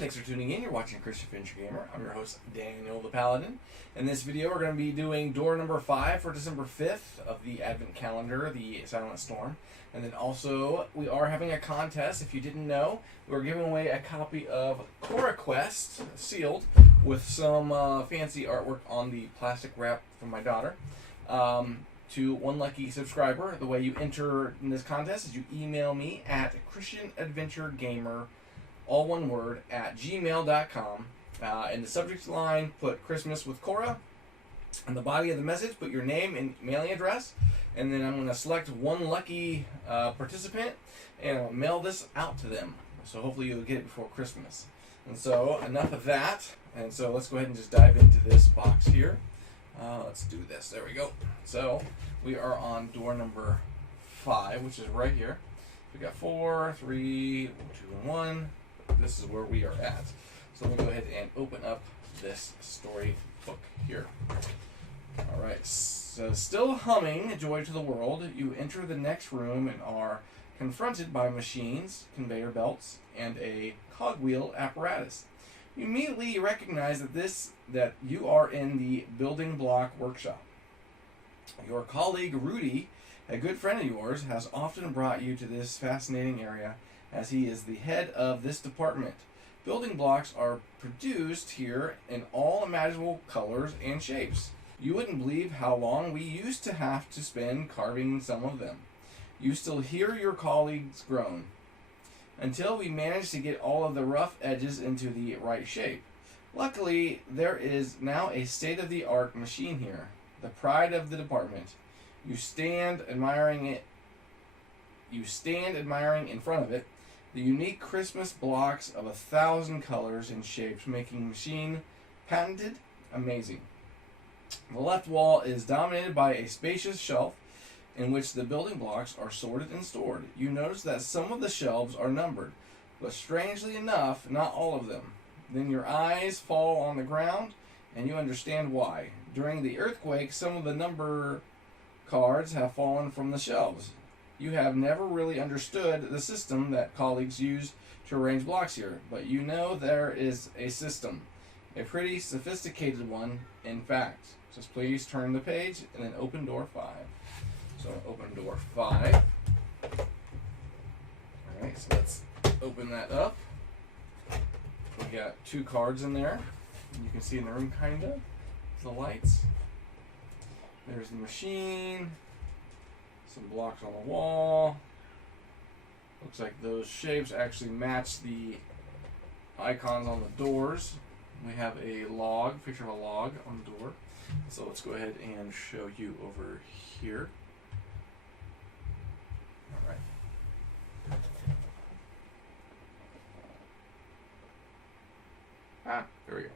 thanks for tuning in. You're watching Christian Adventure Gamer. I'm your host, Daniel the Paladin. In this video, we're going to be doing door number 5 for December 5th of the Advent calendar, the Silent Storm. And then also, we are having a contest. If you didn't know, we're giving away a copy of Cora Quest, sealed, with some fancy artwork on the plastic wrap from my daughter. To one lucky subscriber, the way you enter in this contest is you email me at christianadventuregamer, all one word, at gmail.com. In the subject line, put Christmas with Cora. In the body of the message, put your name and mailing address. And then I'm going to select one lucky participant and I'll mail this out to them. So hopefully you'll get it before Christmas. And so enough of that. And so let's go ahead and just dive into this box here. Let's do this. There we go. So we are on door number 5, which is right here. We got 4, 3, 2, and 1. This is where we are at. So we'll go ahead and open up this story book here. All right. So still humming Joy to the World, you enter the next room and are confronted by machines, conveyor belts, and a cogwheel apparatus. You immediately recognize that you are in the building block workshop. Your colleague Rudy, a good friend of yours, has often brought you to this fascinating area as he is the head of this department. Building blocks are produced here in all imaginable colors and shapes. You wouldn't believe how long we used to have to spend carving some of them. You still hear your colleagues groan, until we managed to get all of the rough edges into the right shape. Luckily, there is now a state-of-the-art machine here, the pride of the department. You stand admiring in front of it, the unique Christmas blocks of 1,000 colors and shapes, making the machine patented amazing. The left wall is dominated by a spacious shelf in which the building blocks are sorted and stored. You notice that some of the shelves are numbered, but strangely enough, not all of them. Then your eyes fall on the ground, and you understand why. During the earthquake, some of the number cards have fallen from the shelves. You have never really understood the system that colleagues use to arrange blocks here, but you know there is a system, a pretty sophisticated one, in fact. Just please turn the page and then open door 5. So open door 5. Alright, so let's open that up. We got 2 cards in there. You can see in the room, kind of, the lights. There's the machine. Some blocks on the wall. Looks like those shapes actually match the icons on the doors. We have a log, picture of a log on the door. So let's go ahead and show you over here. There we go.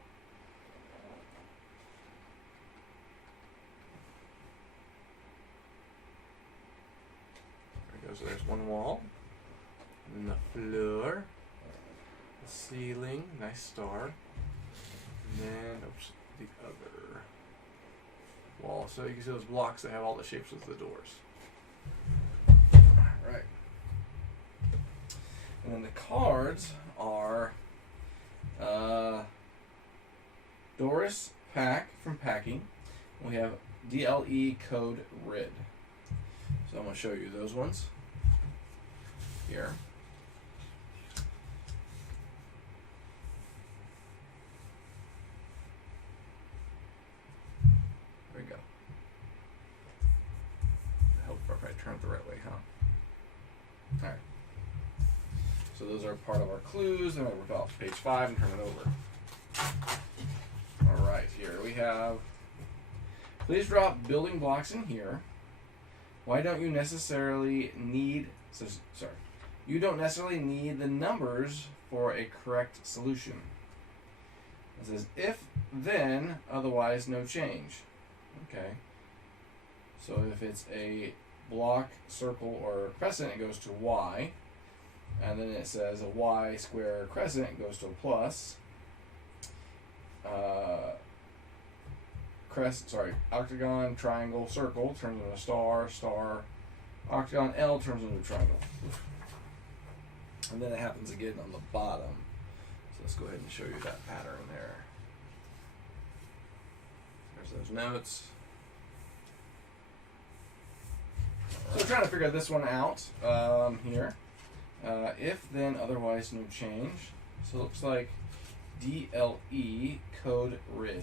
There we go. So there's one wall, and the floor, the ceiling, nice star, and then the other wall. So you can see those blocks that have all the shapes of the doors. All right. And then the cards are Doris Pack from Packing. We have DLE Code RID. So I'm going to show you those ones here. There we go. I hope if I turn it the right way, huh? Alright. So those are part of our clues. Then we'll rip out page 5 and turn it over. Alright, here we have, please drop building blocks in here. Why don't you necessarily need, you don't necessarily need the numbers for a correct solution. It says if, then, otherwise no change. Okay. So if it's a block, circle, or crescent, it goes to Y. And then it says a Y square crescent goes to a plus. Octagon, triangle, circle turns into a star, star, octagon, L turns into a triangle. And then it happens again on the bottom. So let's go ahead and show you that pattern there. There's those notes. So we're trying to figure this one out here. If, then, otherwise, no change. So it looks like DLE code RID.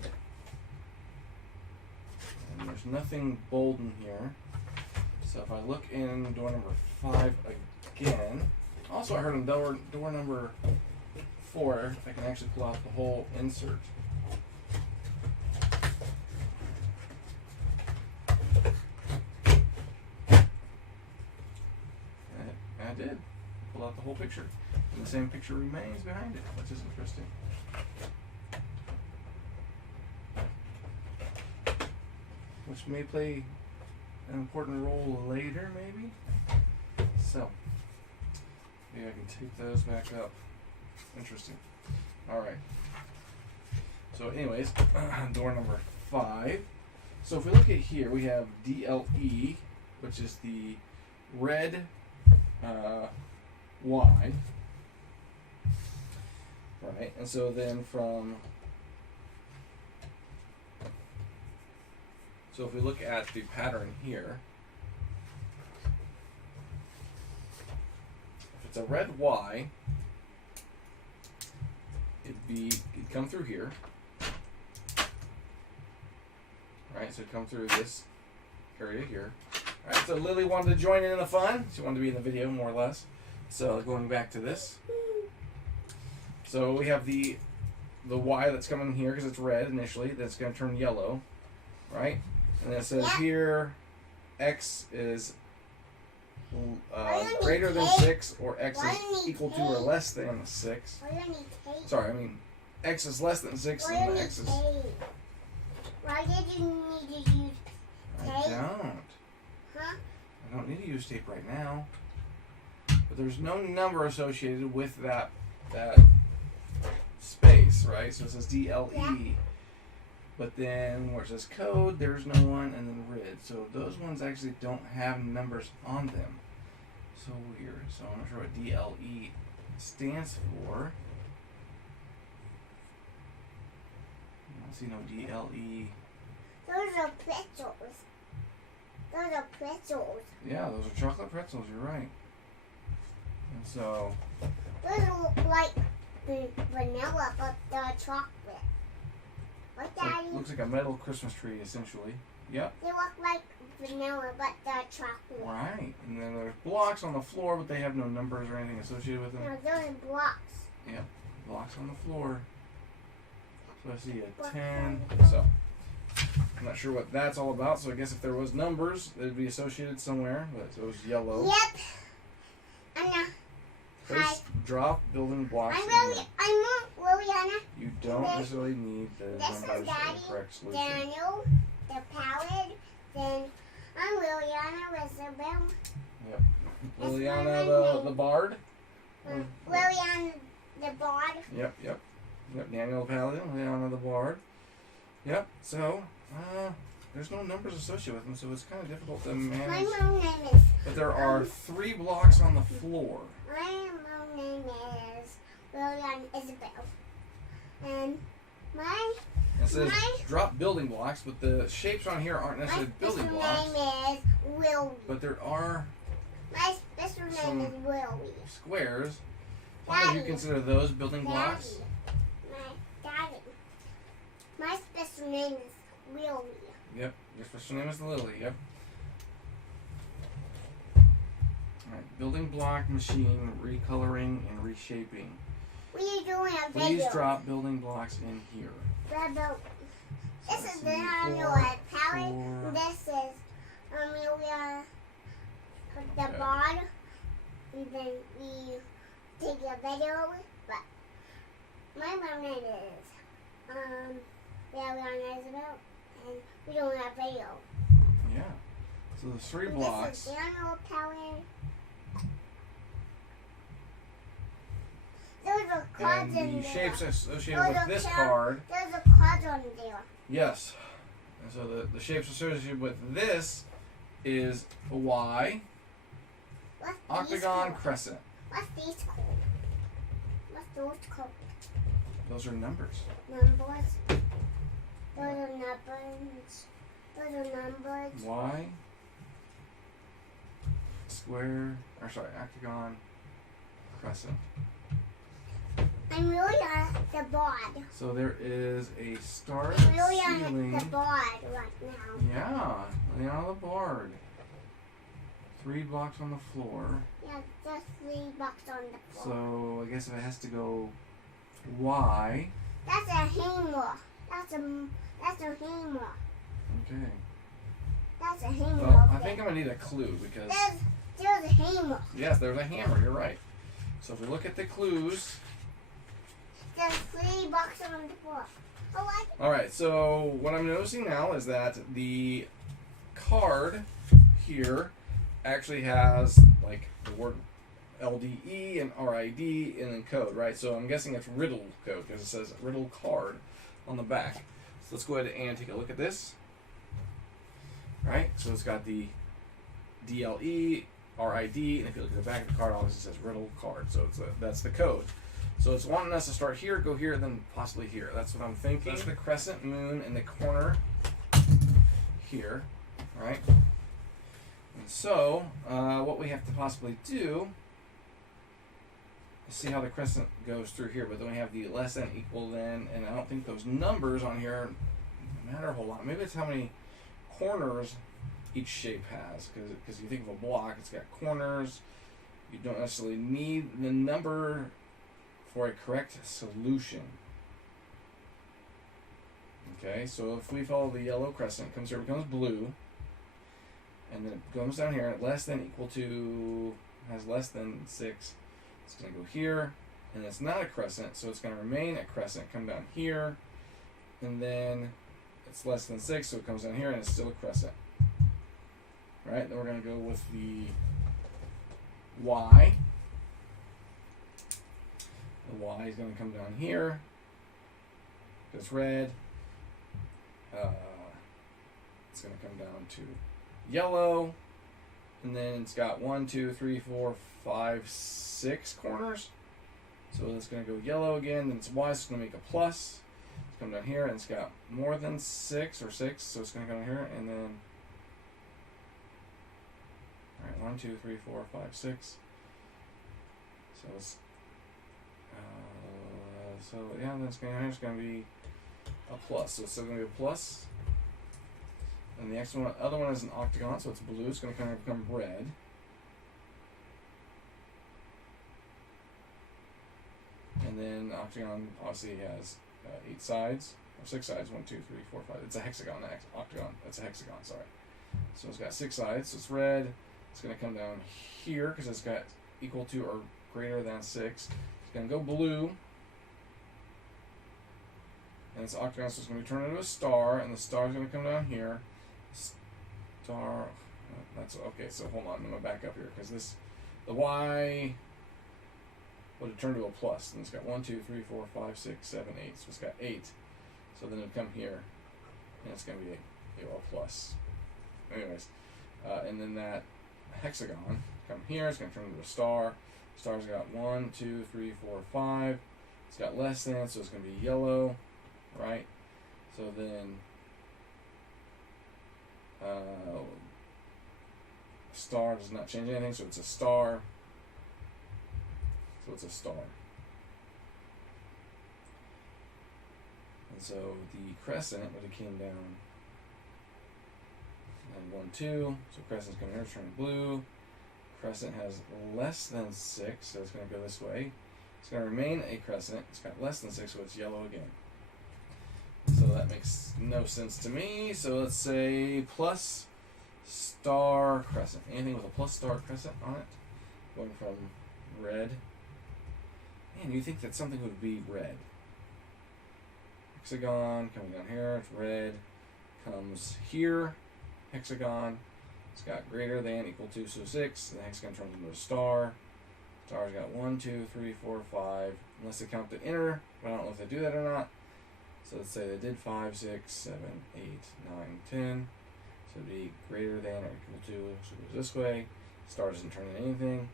And there's nothing bold in here. So if I look in door number 5 again, also I heard in door number 4, I can actually pull out the whole insert. I did. Pull out the whole picture. And the same picture remains behind it, which is interesting. Which may play an important role later, maybe? So, maybe I can take those back up. Interesting. Alright. So anyways, door number 5. So if we look at here, we have DLE, which is the red Y. Right, and so then so if we look at the pattern here, if it's a red Y, it'd come through here. Right, so it'd come through this area here. Alright, so Lily wanted to join in the fun. She wanted to be in the video, more or less. So going back to this. So we have the Y that's coming here because it's red initially. That's going to turn yellow, right? And then it says here, X is greater than 6, or X is equal to or less than 6. Sorry, I mean X is less than 6, and X is. Why did you need to use tape? I don't. Huh? I don't need to use tape right now. But there's no number associated with that space, right? So it says DLE. Yeah. But then where it says code, there's no one, and then RID. So those ones actually don't have numbers on them. So weird. So I'm not sure what DLE stands for. I don't see no DLE. Those are pretzels. Those are pretzels. Yeah, those are chocolate pretzels, you're right. And so those look like the vanilla, but they're chocolate. What, Daddy? It looks like a metal Christmas tree, essentially. Yep. They look like vanilla, but they're chocolate. Right. And then there's blocks on the floor, but they have no numbers or anything associated with them. No, those are blocks. Yep. Blocks on the floor. So I see a 10. So I'm not sure what that's all about. So I guess if there was numbers, they'd be associated somewhere. But it was yellow. Yep. And place drop building blocks. I'm Liliana. You don't necessarily need the numbers or the correct solution. Daniel, the palette. Then I'm Liliana Isabel. Yep. Liliana the bard. Liliana the bard. Yep. Daniel the paladin. Liliana the bard. Yep. So there's no numbers associated with them, so it's kind of difficult to manage. My mom name is. But there are 3 blocks on the floor. My mom name is Liliana Isabel. And it says drop building blocks, but the shapes on here aren't necessarily building blocks. My name is Willie. But there are my special name is Willie. Squares. How would you consider those building blocks? My special name is Willie. Yep, your special name is Lily. Yep. Alright, building block machine, recoloring and reshaping. What are you doing a video? Please drop building blocks in here. This is the Daniel palette. This is Amelia the bard. And then we take a video. But my mom name is Liliana Isabel, and we don't have video. Yeah. So there's 3 blocks. This is Daniel palette. Those are cards in there. And the shapes associated with this card. There's a cards on there. Yes. And so the shapes associated with this is a Y, octagon, crescent. What's these called? What's those called? Those are numbers. Numbers. Those are numbers. Those are numbers. Y, square, or sorry, octagon, crescent. I'm really on the board. So there is a start I'm really on ceiling. the board right now. Yeah, lay on the board. 3 blocks on the floor. Yeah, just 3 bucks on the floor. So I guess if it has to go Y. That's a hammer. That's a hammer. Okay. That's a hammer. Well, I over think there. I'm gonna need a clue because There's a hammer. yes, there's a hammer. You're right. So if we look at the clues. There's 3 bucks on the floor. Oh, I All right. So what I'm noticing now is that the card here actually has like the word LDE and RID and then code, right? So I'm guessing it's riddle code because it says riddle card on the back. So let's go ahead and take a look at this. Right? So it's got the DLE, RID, and if you look at the back of the card, obviously it says riddle card. So that's the code. So it's wanting us to start here, go here, then possibly here. That's what I'm thinking. That's the crescent moon in the corner here, right? And so what we have to possibly do is see how the crescent goes through here. But then we have the less than, equal than, and I don't think those numbers on here matter a whole lot. Maybe it's how many corners each shape has, because you think of a block, it's got corners. You don't necessarily need the number for a correct solution. Okay, so if we follow the yellow crescent, it comes here, becomes blue, and then it comes down here, less than, equal to, has less than 6. It's going to go here, and it's not a crescent, so it's going to remain a crescent, come down here, and then it's less than 6, so it comes down here, and it's still a crescent. Right, then we're going to go with the Y. The Y is going to come down here. It's red. It's going to come down to yellow. And then it's got 1, 2, 3, 4, 5, 6 corners. So it's going to go yellow again. Then it's Y, so it's going to make a plus. It's come down here, and it's got more than 6 or 6. So it's going to come down here, and then. Alright, 1, 2, 3, 4, 5, 6. So it's so yeah, then it's going to be a plus. So it's still going to be a plus. And the next one, other one is an octagon, so it's blue. It's going to kind of become red. And then octagon obviously has 8 sides or 6 sides. 1, 2, 3, 4, 5. It's a hexagon. Octagon. That's a hexagon. Sorry. So it's got 6 sides. So it's red. It's going to come down here because it's got equal to or greater than 6. It's going to go blue. And it's octagon, so it's going to be turned into a star, and the star is going to come down here. Star. That's okay. So hold on, I'm going to back up here because the Y would have turned to a plus. And it's got 1, 2, 3, 4, 5, 6, 7, 8. So it's got 8. So then it'll come here, and it's going to be a plus. Anyways, and then that hexagon come here. It's going to turn into a star. Star's got 1, 2, 3, 4, 5. It's got less than, so it's going to be yellow, right? So then star does not change anything, so it's a star. So it's a star. And so the crescent would have came down and 1, 2. So crescent's coming here, it's turning blue. Crescent has less than 6, so it's going to go this way. It's going to remain a crescent. It's got less than 6, so it's yellow again. So that makes no sense to me. So let's say plus star crescent. Anything with a plus star crescent on it, going from red. Man, you think that something would be red. Hexagon coming down here, it's red. Comes here, hexagon. It's got greater than, equal to, so 6. The hexagon turns into a star. Star's got 1, 2, 3, 4, 5. Unless they count the inner, but I don't know if they do that or not. So let's say they did 5, 6, 7, 8, 9, 10. So it'd be greater than or equal to, so it goes this way. Star doesn't turn into anything.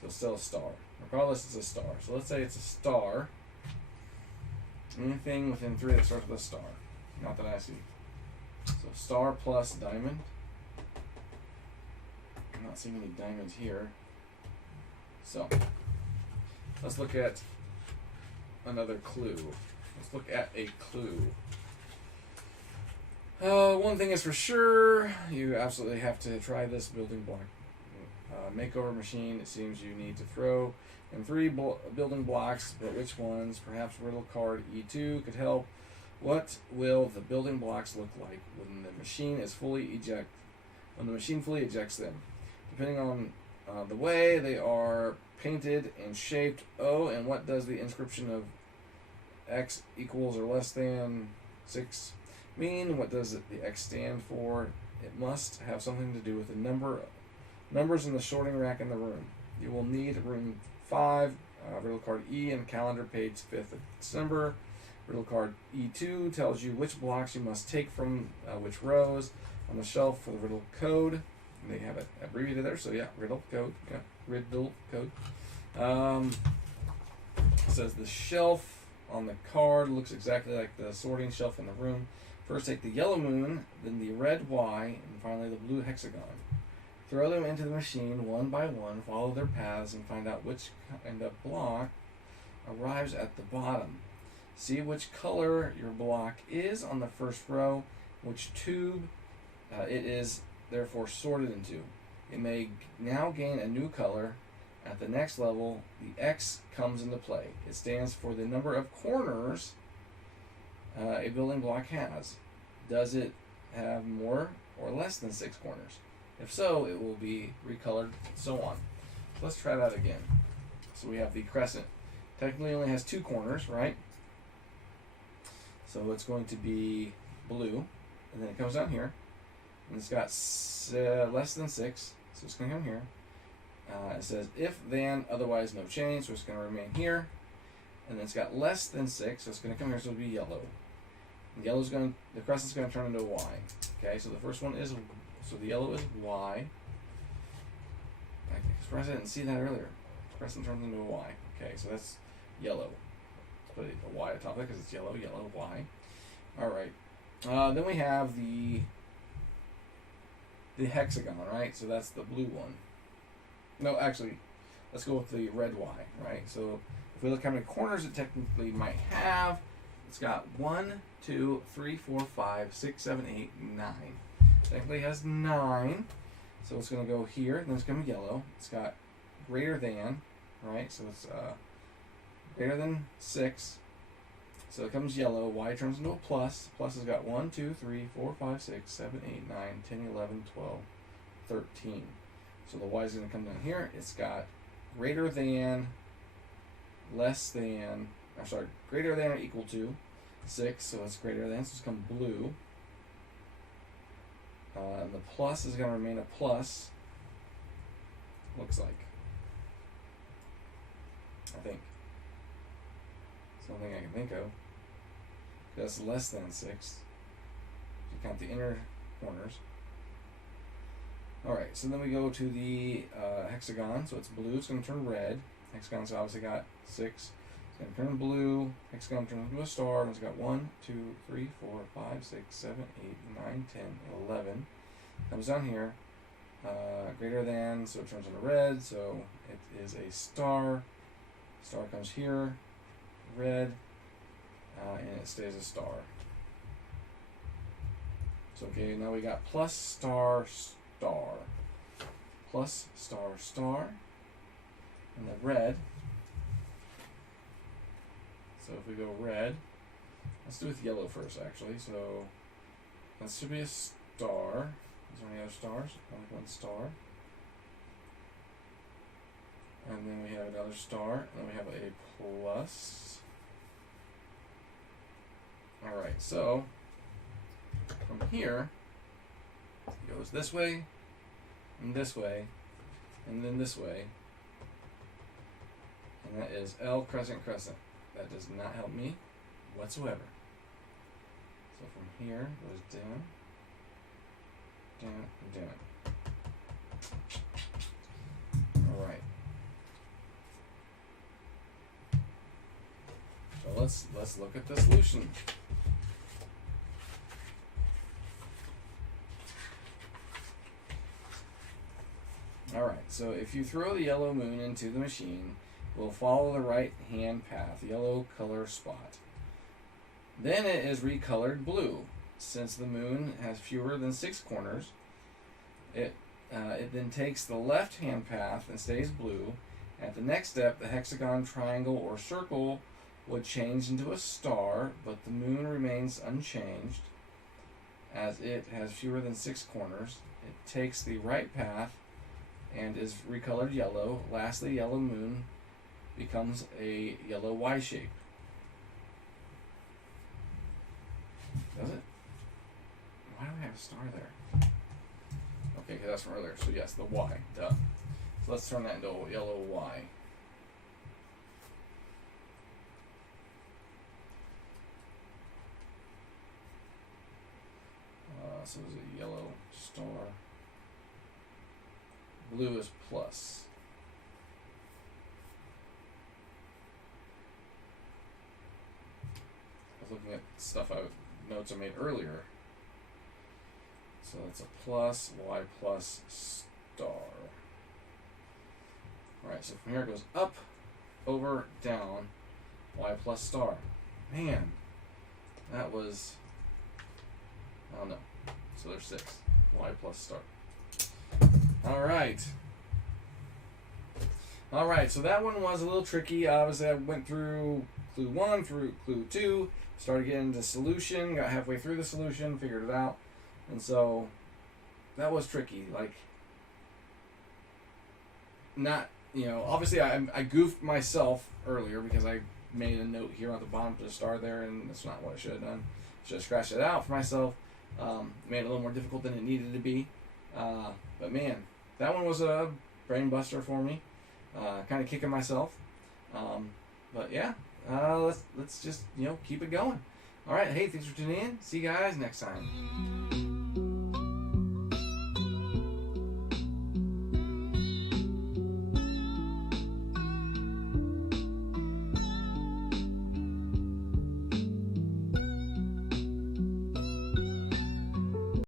So it's still a star. Regardless, it's a star. So let's say it's a star. Anything within 3 that starts with a star. Not that I see. So star plus diamond. I'm not seeing any diamonds here. So let's look at another clue. Let's look at a clue. One thing is for sure, you absolutely have to try this building block makeover machine. It seems you need to throw in 3 building blocks, but which ones? Perhaps riddle card E2 could help. What will the building blocks look like when the machine is fully ejects them? Depending on the way they are painted and shaped. Oh, and what does the inscription of X equals or less than 6 mean? What does the X stand for? It must have something to do with the numbers in the sorting rack in the room. You will need room 5, riddle card E, and calendar page 5th of December. Riddle card E2 tells you which blocks you must take from which rows on the shelf for the riddle code. And they have it abbreviated there, so yeah, riddle code. Yeah, riddle code. It says the shelf on the card looks exactly like the sorting shelf in the room. First take the yellow moon, then the red Y, and finally the blue hexagon. Throw them into the machine one by one, follow their paths, and find out which kind of block arrives at the bottom. See which color your block is on the first row, which tube it is therefore sorted into. It may now gain a new color. At the next level, the X comes into play. It stands for the number of corners a building block has. Does it have more or less than 6 corners? If so, it will be recolored, so on. Let's try that again. So we have the crescent. Technically only has 2 corners, right? So it's going to be blue, and then it comes down here, and it's got less than 6, so it's going to come here. It says if, then, otherwise no change, so it's going to remain here. And then it's got less than 6, so it's going to come here, so it'll be yellow. And the crescent's going to turn into a Y. Okay, so the first one is, so the yellow is Y. I didn't see that earlier. Crescent turns into a Y. Okay, so that's yellow. Let's put a Y atop it because it's yellow, yellow, Y. Alright. Then we have the hexagon, right? So that's the blue one. No, actually, let's go with the red Y, right? So if we look how many corners it technically might have, it's got 1, 2, 3, 4, 5, 6, 7, 8, 9. Technically has 9. So it's going to go here, and then it's going to be yellow. It's got greater than, right? So it's greater than 6. So it comes yellow. Y turns into a plus. Plus has got 1, 2, 3, 4, 5, 6, 7, 8, 9, 10, 11, 12, 13. So the Y is going to come down here. It's got greater than, less than, greater than or equal to 6. So it's greater than, so it's come blue. And the plus is going to remain a plus. Looks like. I think. Something I can think of. That's less than 6. You count the inner corners. Alright, so then we go to the hexagon. So it's blue, it's going to turn red. Hexagon's obviously got 6. It's going to turn blue. Hexagon turns into a star. And it's got 1, 2, 3, 4, 5, 6, 7, 8, 9, 10, 11. Comes down here. Greater than, so it turns into red. So it is a star. Star comes here. Red. And it stays a star. So okay, now we got plus star star. Plus star star. And the red. So if we go red, let's do with yellow first actually. So that should be a star. Is there any other stars? Only one star. And then we have another star. And then we have a plus. Alright, so from here, it goes this way, and then this way. And that is L crescent crescent. That does not help me whatsoever. So from here, it goes down, down, down. Alright. So let's look at the solution. Alright, so if you throw the yellow moon into the machine, we'll follow the right hand path, yellow color spot. Then it is recolored blue. Since the moon has fewer than 6 corners, it then takes the left hand path and stays blue. At the next step, the hexagon, triangle, or circle would change into a star, but the moon remains unchanged as it has fewer than 6 corners. It takes the right path and is recolored yellow. Lastly, yellow moon becomes a yellow Y shape. Does it? Why do we have a star there? Okay, because that's from earlier. So yes, the Y. Duh. So let's turn that into a yellow Y. So is it yellow star? Blue is plus. I was looking at notes I made earlier. So it's a plus, Y plus star. Alright, so from here it goes up, over, down, Y plus star. Man, that was, I don't know. So there's 6. Y plus star. Alright. Alright, so that one was a little tricky. Obviously I went through clue 1, through clue 2, started getting into solution, got halfway through the solution, figured it out. And so that was tricky. Like, not, obviously I goofed myself earlier because I made a note here on the bottom to the star there, and that's not what I should have done. Should have scratched it out for myself. Made it a little more difficult than it needed to be. But man, that one was a brain buster for me. Kind of kicking myself. But yeah, let's just keep it going. All right, hey, thanks for tuning in. See you guys next time.